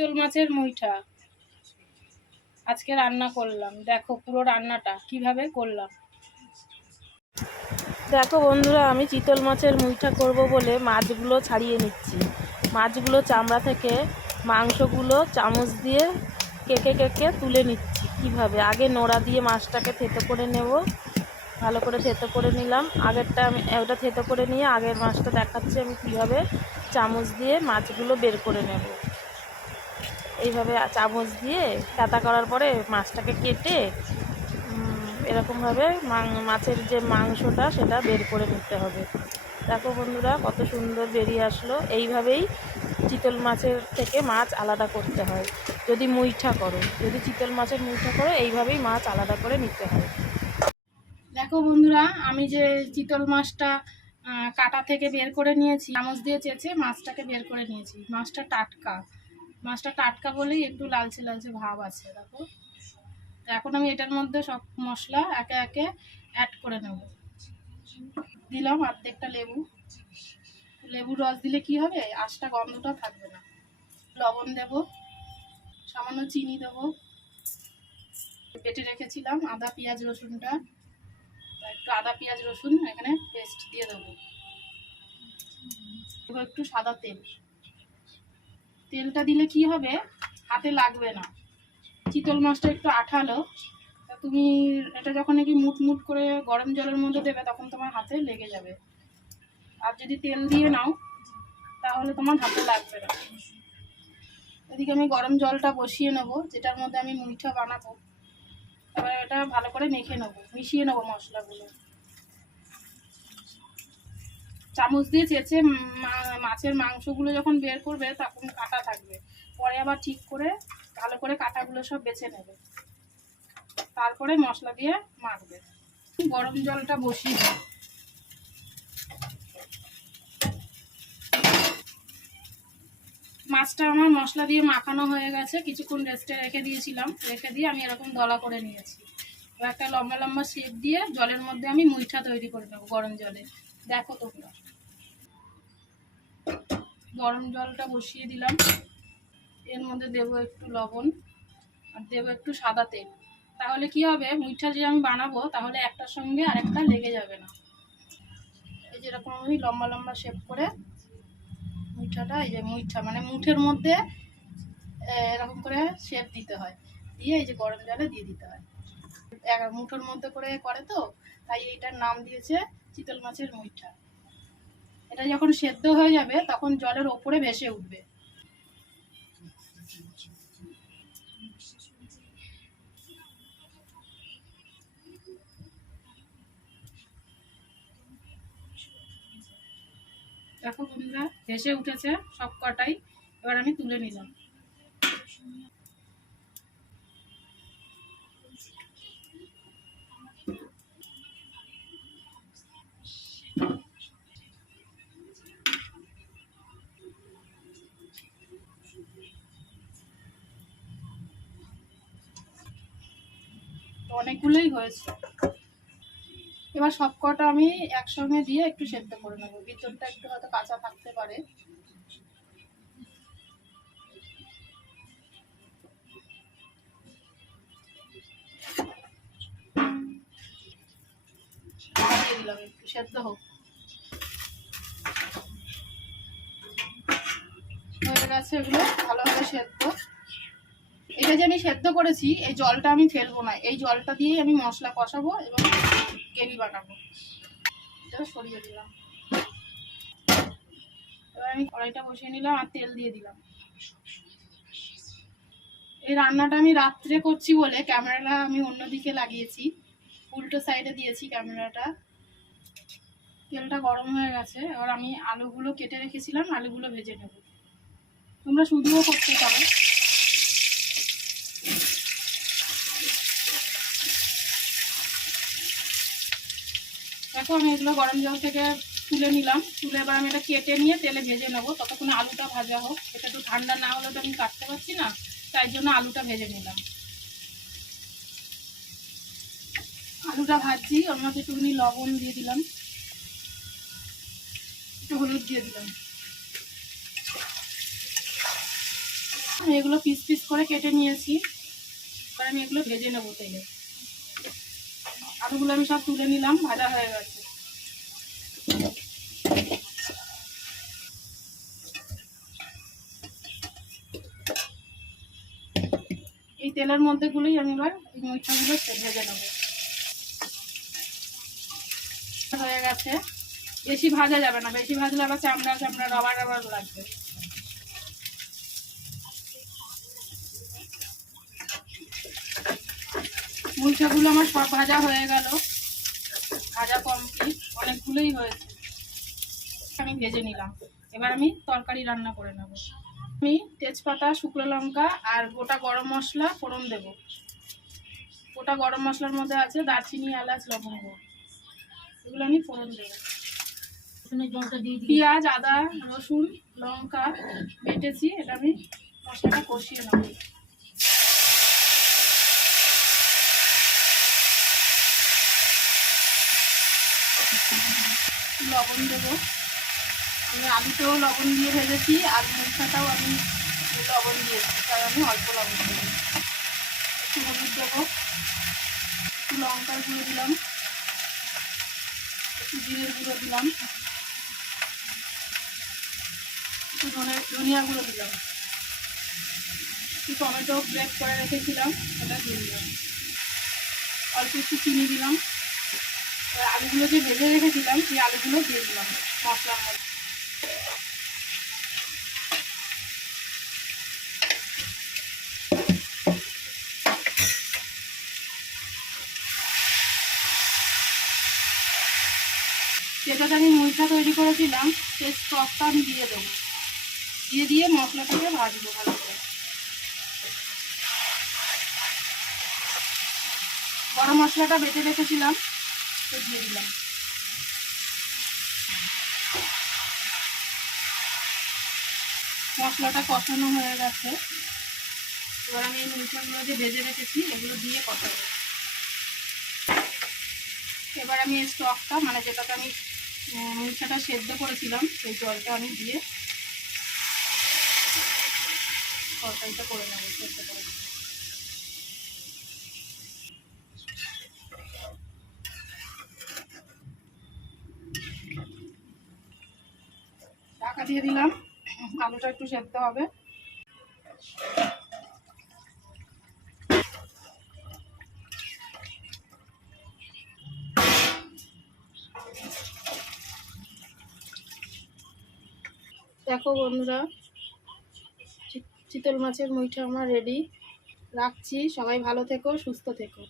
চিতল মাছের মুইঠা আজকে রান্না করলাম। দেখো পুরো রান্নাটা কিভাবে করলাম। দেখো বন্ধুরা, আমি চিতল মাছের মুইঠা করব বলে মাছগুলো ছাড়িয়ে নিচ্ছি। মাছগুলো চামড়া থেকে মাংসগুলো চামচ দিয়ে কেকে কেকে তুলে নিচ্ছি। কিভাবে আগে নোড়া দিয়ে মাছটাকে থেতো করে নেব। ভালো করে থেতো করে নিলাম। আগেরটা আমি ওটা থেতো করে নিয়ে আগের মাছটা দেখাচ্ছি আমি কীভাবে চামচ দিয়ে মাছগুলো বের করে নেব। এইভাবে চামচ দিয়ে কাটা করার পরে মাছটাকে কেটে এরকমভাবে মাছের যে মাংসটা সেটা বের করে নিতে হবে। দেখো বন্ধুরা কত সুন্দর বেরিয়ে আসলো। এইভাবেই চিতল মাছের থেকে মাছ আলাদা করতে হয়। যদি মুইঠা করো, যদি চিতল মাছের মুইঠা করো, এইভাবেই মাছ আলাদা করে নিতে হয়। দেখো বন্ধুরা, আমি যে চিতল মাছটা কাটা থেকে বের করে নিয়েছি, চামচ দিয়ে চেঁচে মাছটাকে বের করে নিয়েছি। মাছটা টাটকা বলেই একটু লালচে লালচে ভাব আছে। দেখো, এখন আমি এটার মধ্যে সব মশলা একে একে অ্যাড করে নেব। দিলাম অর্ধেকটা লেবুর রস দিলে কি হবে, আঁশটা গন্ধটা থাকবে না। লবণ দেব, সামান্য চিনি দেব, বেটে রেখেছিলাম আদা পেঁয়াজ রসুনটা, একটু আদা পেঁয়াজ রসুন এখানে পেস্ট দিয়ে দেবো। একটু সাদা তেলটা দিলে কি হবে, হাতে লাগবে না। চিতল মাছটা একটু আঠালো, তুমি এটা যখন নাকি মুট করে গরম জলের মধ্যে দেবে তখন তোমার হাতে লেগে যাবে। আর যদি তেল দিয়ে নাও তাহলে তোমার হাতে লাগবে না। এদিকে আমি গরম জলটা বসিয়ে নেবো, যেটার মধ্যে আমি মুইঠা বানাবো। এবার এটা ভালো করে মিশিয়ে নেবো মশলাগুলো। চামচ দিয়ে চেঁচে মাছের মাংসগুলো যখন বের করবে তখন কাটা থাকবে, পরে আবার ঠিক করে ভালো করে কাটাগুলো সব বেছে নেবে, তারপরে মশলা দিয়ে মাখবে। গরম জলটা বসিয়ে দেব। মাছটা আমার মশলা দিয়ে মাখানো হয়ে গেছে, কিছুক্ষণ রেস্টে রেখে দিয়েছিলাম। রেখে দিয়ে আমি এরকম দলা করে নিয়েছি। এবার একটা লম্বা লম্বা শেপ দিয়ে জলের মধ্যে আমি মুইঠা তৈরি করে নেবো গরম জলে। দেখো তোমরা, গরম জলটা বসিয়ে দিলাম। এর মধ্যে দেবো একটু লবণ আর দেবো একটু সাদা তেল। তাহলে কি হবে, মুইঠা যে আমি বানাবো তাহলে একটার সঙ্গে আরেকটা লেগে যাবে না। এই যেরকম আমি লম্বা লম্বা শেপ করে মুইঠাটা, এই যে মুইঠা মানে মুঠের মধ্যে এরকম করে শেপ দিতে হয়, দিয়ে এই যে গরম জলে দিয়ে দিতে হয়। মুঠোর মধ্যে করে করে তো, তাই এইটার নাম দিয়েছে চিতল মাছের মুইঠা। এটা যখন সেদ্ধ হয়ে যাবে তখন জলের ওপরে ভেসে উঠবে। দেখো বন্ধুরা, ভেসে উঠেছে সব কটাই। এবার আমি তুলে নিলাম। অনেকগুলোই হয়েছে। এবার সব কটা আমি একসঙ্গে দিয়ে একটু সেদ্ধ করে নেবো। ভিতরটা একটু হয়তো কাঁচা থাকতে পারে। দিয়ে দিলাম, একটু সেদ্ধ হোক। হয়ে গেছে এগুলো ভালোভাবে সেদ্ধ। এটা যে আমি সেদ্ধ করেছি এই জলটা আমি ফেলবো না, এই জলটা দিয়েই আমি মশলা কষাবো এবং গ্রেভি বানাবো। এটা সরিয়ে দিলাম। এবার আমি কড়াইটা বসিয়ে নিলাম আর তেল দিয়ে দিলাম। এই রান্নাটা আমি রাত্রে করছি বলে ক্যামেরাটা আমি অন্যদিকে লাগিয়েছি, উল্টো সাইডে দিয়েছি ক্যামেরাটা। তেলটা গরম হয়ে গেছে। এবার আমি আলুগুলো কেটে রেখেছিলাম, আলুগুলো ভেজে নেব। তোমরা শুধুও করতে পারো। দেখো আমি এগুলো গরম জল থেকে তুলে নিলাম। তুলে এবার আমি এটা কেটে নিয়ে তেলে ভেজে নেবো। ততক্ষণে আলুটা ভাজা হোক। এটা একটু ঠান্ডা না হলে তো আমি কাটতে পারছি না, তাই জন্য আলুটা ভেজে নিলাম। আলুটা ভাজছি, ওর মধ্যে একটুখানি লবণ দিয়ে দিলাম, একটু হলুদ দিয়ে দিলাম। আমি এগুলো পিস পিস করে কেটে নিয়েছি। এবার আমি এগুলো ভেজে নেবো তেলে। আলুগুলো আমি সব তুলে নিলাম, ভাজা হয়ে গেছে। এই তেলের মধ্যে গুলোই আমি এবার এই মুইঠাগুলো ভেজে নেবো। হয়ে গেছে। বেশি ভাজা যাবে না, বেশি ভাজলে আবার চামড়া চামড়া রবার রবার লাগবে। মুইঠাগুলো আমার সব ভাজা হয়ে গেল, ভাজা কমপ্লিট, অনেকগুলোই হয়েছে। আমি ভেজে নিলাম। এবার আমি তরকারি রান্না করে নেব। আমি তেজপাতা, শুকনো লঙ্কা আর গোটা গরম মশলা ফোড়ন দেব। গোটা গরম মশলার মধ্যে আছে দারচিনি, এলাচ, লবঙ্গ, এগুলো আমি ফোড়ন দেবো। পেঁয়াজ, আদা, রসুন, লঙ্কা বেটেছি, এটা আমি মশলাটা কষিয়ে নেব। লবণ দেবো। আমি আলুতেও লবণ দিয়ে ভেজেছি, আলু মুখাটাও আমি লবণ দিয়েছি, তাই আমি অল্প লবণ দেবো। একটু হলুদ দেবো, একটু লঙ্কার গুঁড়ো দিলাম, একটু জিরের গুঁড়ো দিলাম, একটু ধনিয়া গুঁড়ো দিলাম, একটু টমেটো গ্রেট করে রেখেছিলাম ওটা দিয়ে দিলাম, অল্প একটু চিনি দিলাম। আলুগুলো যে ভেজে রেখেছিলাম সেই আলুগুলো দিয়ে দিলাম মশলার মধ্যে। যেটাতে আমি মুইঠা তৈরি করেছিলাম সেই স্টকটা আমি দিয়ে দেবো, দিয়ে মশলাটাকে ভাজবো ভালো করে। গরম মশলাটা বেটে রেখেছিলাম তো দিয়ে দিলাম। মশলাটা কষানো হয়ে গেছে। এবার আমি এই মুইঠাগুলো যে ভেজে রেখেছি এগুলো দিয়ে কষাবো। এবার আমি এই স্টকটা, মানে যেটাতে আমি মুইঠাটা সেদ্ধ করেছিলাম সেই জলটা আমি দিয়ে তরকারিটা করে নেবো, সেদ্ধ করে নেবো। ঢাকা দিয়ে দিলাম, আলুটা একটু সেদ্ধ হবে। দেখো বন্ধুরা, চিতল মাছের মুইঠা আমার রেডি। রাখছি, সবাই ভালো থেকো, সুস্থ থেকো।